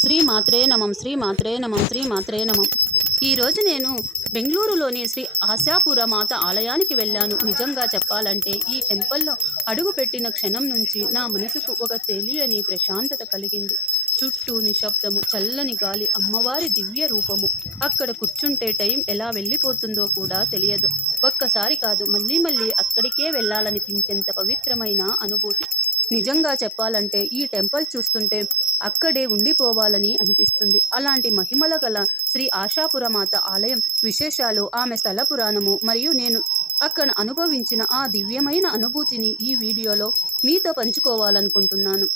శ్రీ మాత్రే నమం శ్రీ మాత్రే నమం శ్రీ మాత్రే నమం. ఈరోజు నేను బెంగళూరులోని శ్రీ ఆశాపుర మాత ఆలయానికి వెళ్ళాను. నిజంగా చెప్పాలంటే ఈ టెంపుల్లో అడుగుపెట్టిన క్షణం నుంచి నా మనసుకు ఒక తెలియని ప్రశాంతత కలిగింది. చుట్టూ నిశ్శబ్దము, చల్లని గాలి, అమ్మవారి దివ్య రూపము. అక్కడ కూర్చుంటే టైం ఎలా వెళ్ళిపోతుందో కూడా తెలియదు. ఒక్కసారి కాదు, మళ్ళీ మళ్ళీ అక్కడికే వెళ్ళాలనిపించేంత పవిత్రమైన అనుభూతి. నిజంగా చెప్పాలంటే ఈ టెంపుల్ చూస్తుంటే అక్కడే ఉండిపోవాలని అనిపిస్తుంది. అలాంటి మహిమల గల శ్రీ ఆశాపురమాత ఆలయం విశేషాలు, ఆమె స్థల పురాణము మరియు నేను అక్కడ అనుభవించిన ఆ దివ్యమైన అనుభూతిని ఈ వీడియోలో మీతో పంచుకోవాలనుకుంటున్నాను.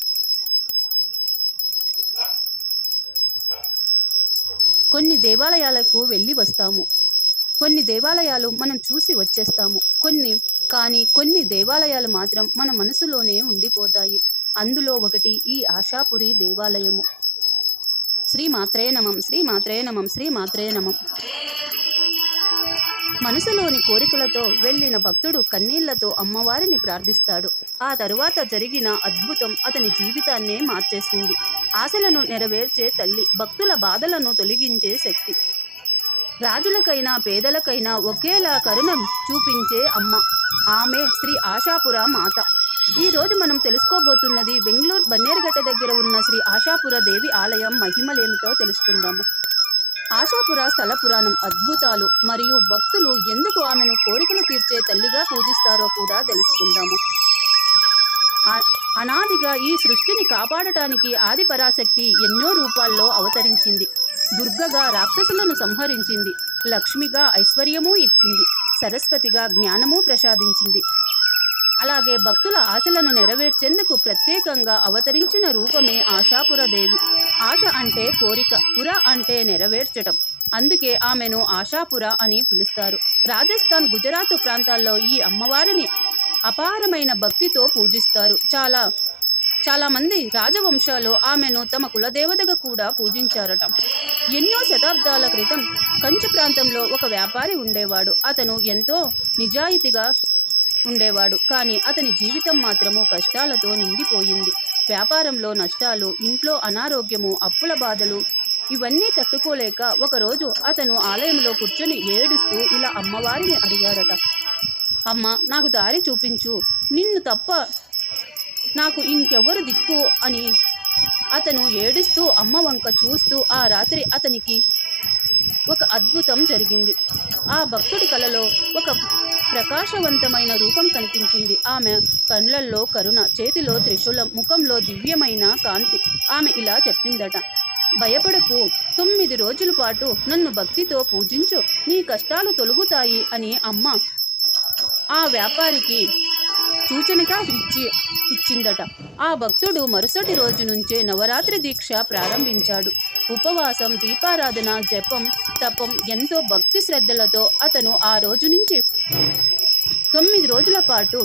కొన్ని దేవాలయాలకు వెళ్ళి వస్తాము, కొన్ని దేవాలయాలు మనం చూసి వచ్చేస్తాము, కొన్ని దేవాలయాలు మాత్రం మన మనసులోనే ఉండిపోతాయి. అందులో ఒకటి ఈ ఆశాపురి దేవాలయము. శ్రీ మాత్రే నమం శ్రీ మాత్రే నమం శ్రీ మాత్రే నమం. మనసులోని కోరికలతో వెళ్ళిన భక్తుడు కన్నీళ్లతో అమ్మవారిని ప్రార్థిస్తాడు. ఆ తరువాత జరిగిన అద్భుతం అతని జీవితాన్నే మార్చేసింది. ఆశలను నెరవేర్చే తల్లి, భక్తుల బాధలను తొలగించే శక్తి. రాజులకైనా పేదలకైనా ఒకేలా కరుణం చూపించే అమ్మ, ఆమె శ్రీ ఆశాపుర మాత. ఈరోజు మనం తెలుసుకోబోతున్నది బెంగళూరు బన్నేరుగట్ట దగ్గర ఉన్న శ్రీ ఆశాపుర దేవి ఆలయం మహిమలేమిటో తెలుసుకుందాము. ఆశాపుర స్థల పురాణం, అద్భుతాలు మరియు భక్తులు ఎందుకు ఆమెను కోరికలు తీర్చే తల్లిగా పూజిస్తారో కూడా తెలుసుకుందాము. అనాదిగా ఈ సృష్టిని కాపాడటానికి ఆది పరాశక్తి ఎన్నో రూపాల్లో అవతరించింది. దుర్గగా రాక్షసులను సంహరించింది, లక్ష్మిగా ఐశ్వర్యము ఇచ్చింది, సరస్వతిగా జ్ఞానము ప్రసాదించింది. అలాగే భక్తుల ఆశలను నెరవేర్చేందుకు ప్రత్యేకంగా అవతరించిన రూపమే ఆశాపుర దేవి. ఆశ అంటే కోరిక, పుర అంటే నెరవేర్చటం. అందుకే ఆమెను ఆశాపుర అని పిలుస్తారు. రాజస్థాన్, గుజరాత్ ప్రాంతాల్లో ఈ అమ్మవారిని అపారమైన భక్తితో పూజిస్తారు. చాలామంది రాజవంశాలు ఆమెను తమ కులదేవతగా కూడా పూజించారట. ఎన్నో శతాబ్దాల క్రితం కంచి ప్రాంతంలో ఒక వ్యాపారి ఉండేవాడు. అతను ఎంతో నిజాయితీగా ఉండేవాడు, కానీ అతని జీవితం మాత్రము కష్టాలతో నిండిపోయింది. వ్యాపారంలో నష్టాలు, ఇంట్లో అనారోగ్యము, అప్పుల బాధలు ఇవన్నీ తట్టుకోలేక ఒకరోజు అతను ఆలయంలో కూర్చొని ఏడుస్తూ ఇలా అమ్మవారిని అడిగాడట. అమ్మ, నాకు దారి చూపించు, నిన్ను తప్ప నాకు ఇంకెవరు దిక్కు అని. అతను ఏడుస్తూ అమ్మ వంక చూస్తూ ఆ రాత్రి అతనికి ఒక అద్భుతం జరిగింది. ఆ భక్తుడి కలలో ఒక ప్రకాశవంతమైన రూపం కనిపించింది. ఆమె కళ్ళల్లో కరుణ, చేతిలో త్రిశూలం, ముఖంలో దివ్యమైన కాంతి. ఆమె ఇలా చెప్పిందట, భయపడకు, 9 రోజుల పాటు నన్ను భక్తితో పూజించు, నీ కష్టాలు తొలగుతాయి అని అమ్మ ఆ వ్యాపారికి సూచనగా ఇచ్చిందట. ఆ భక్తుడు మరుసటి రోజు నుంచే నవరాత్రి దీక్ష ప్రారంభించాడు. ఉపవాసం, దీపారాధన, జపం, తపం, ఎంతో భక్తి శ్రద్ధలతో అతను ఆ రోజు నుంచి 9 రోజుల పాటు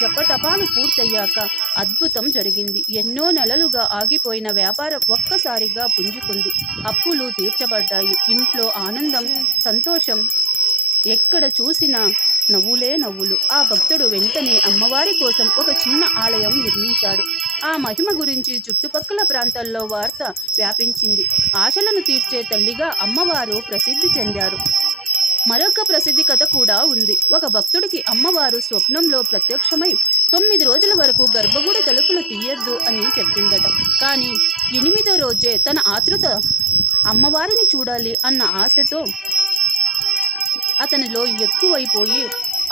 జపతపాలు పూర్తయ్యాక అద్భుతం జరిగింది. ఎన్నో నెలలుగా ఆగిపోయిన వ్యాపారం ఒక్కసారిగా పుంజుకుంది. అప్పులు తీర్చబడ్డాయి. ఇంట్లో ఆనందం, సంతోషం, ఎక్కడ చూసినా నవ్వులే నవ్వులు. ఆ భక్తుడు వెంటనే అమ్మవారి కోసం ఒక చిన్న ఆలయం నిర్మించాడు. ఆ మహిమ గురించి చుట్టుపక్కల ప్రాంతాల్లో వార్త వ్యాపించింది. ఆశలను తీర్చే తల్లిగా అమ్మవారు ప్రసిద్ధి చెందారు. మరొక ప్రసిద్ధి కథ కూడా ఉంది. ఒక భక్తుడికి అమ్మవారు స్వప్నంలో ప్రత్యక్షమై 9 రోజుల వరకు గర్భగుడి తలుపులు తీయొద్దు అని చెప్పిందట. కానీ 8వ రోజే తన ఆతృత అమ్మవారిని చూడాలి అన్న ఆశతో అతనిలో ఎక్కువైపోయి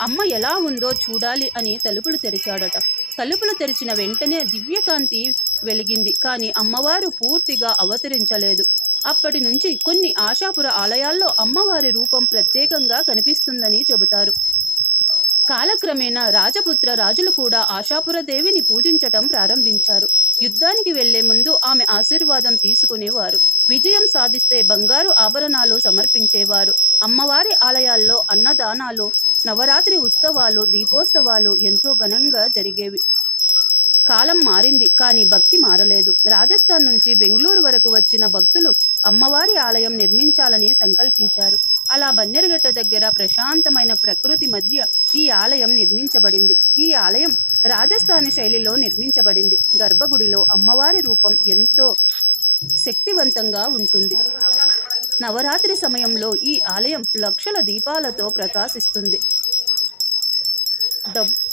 అమ్మ ఎలా ఉందో చూడాలి అని తలుపులు తెరిచాడట. తలుపులు తెరిచిన వెంటనే దివ్యకాంతి వెలిగింది, కానీ అమ్మవారు పూర్తిగా అవతరించలేదు. అప్పటి నుంచి కొన్ని ఆశాపుర ఆలయాల్లో అమ్మవారి రూపం ప్రత్యేకంగా కనిపిస్తుందని చెబుతారు. కాలక్రమేణా రాజపుత్ర రాజులు కూడా ఆశాపుర దేవిని పూజించటం ప్రారంభించారు. యుద్ధానికి వెళ్లే ముందు ఆమె ఆశీర్వాదం తీసుకునేవారు. విజయం సాధిస్తే బంగారు ఆభరణాలు సమర్పించేవారు. అమ్మవారి ఆలయాల్లో అన్నదానాలు, నవరాత్రి ఉత్సవాలు, దీపోత్సవాలు ఎంతో ఘనంగా జరిగేవి. కాలం మారింది, కానీ భక్తి మారలేదు. రాజస్థాన్ నుంచి బెంగళూరు వరకు వచ్చిన భక్తులు అమ్మవారి ఆలయం నిర్మించాలని సంకల్పించారు. అలా బన్నేరుగట్ట దగ్గర ప్రశాంతమైన ప్రకృతి మధ్య ఈ ఆలయం నిర్మించబడింది. ఈ ఆలయం రాజస్థానీ శైలిలో నిర్మించబడింది. గర్భగుడిలో అమ్మవారి రూపం ఎంతో శక్తివంతంగా ఉంటుంది. నవరాత్రి సమయంలో ఈ ఆలయం లక్షల దీపాలతో ప్రకాశిస్తుంది.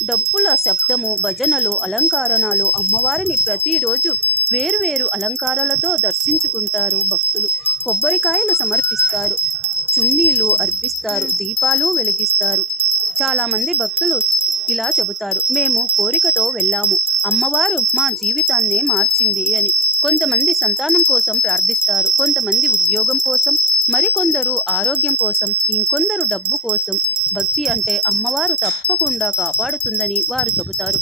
డప్పుల శబ్దము, భజనలు, అలంకరణలు, అమ్మవారిని ప్రతిరోజు వేరువేరు అలంకారాలతో దర్శించుకుంటారు భక్తులు. కొబ్బరికాయలు సమర్పిస్తారు, చున్నీలు అర్పిస్తారు, దీపాలు వెలిగిస్తారు. చాలామంది భక్తులు ఇలా చెబుతారు, మేము కోరికతో వెళ్ళాము, అమ్మవారు మా జీవితాన్నే మార్చింది అని. కొంతమంది సంతానం కోసం ప్రార్థిస్తారు, కొంతమంది ఉద్యోగం కోసం, మరికొందరు ఆరోగ్యం కోసం, ఇంకొందరు డబ్బు కోసం. భక్తి అంటే అమ్మవారు తప్పకుండా కాపాడుతుందని వారు చెబుతారు.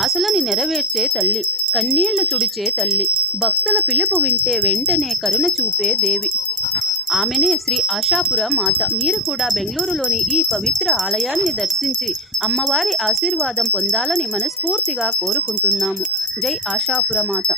ఆశలని నెరవేర్చే తల్లి, కన్నీళ్లు తుడిచే తల్లి, భక్తుల పిలుపు వింటే వెంటనే కరుణ చూపే దేవి. ఆమెనే శ్రీ ఆశాపుర మాత. మీరు కూడా బెంగళూరులోని ఈ పవిత్ర ఆలయాన్ని దర్శించి అమ్మవారి ఆశీర్వాదం పొందాలని మనస్ఫూర్తిగా కోరుకుంటున్నాము. జై ఆశాపుర మాత.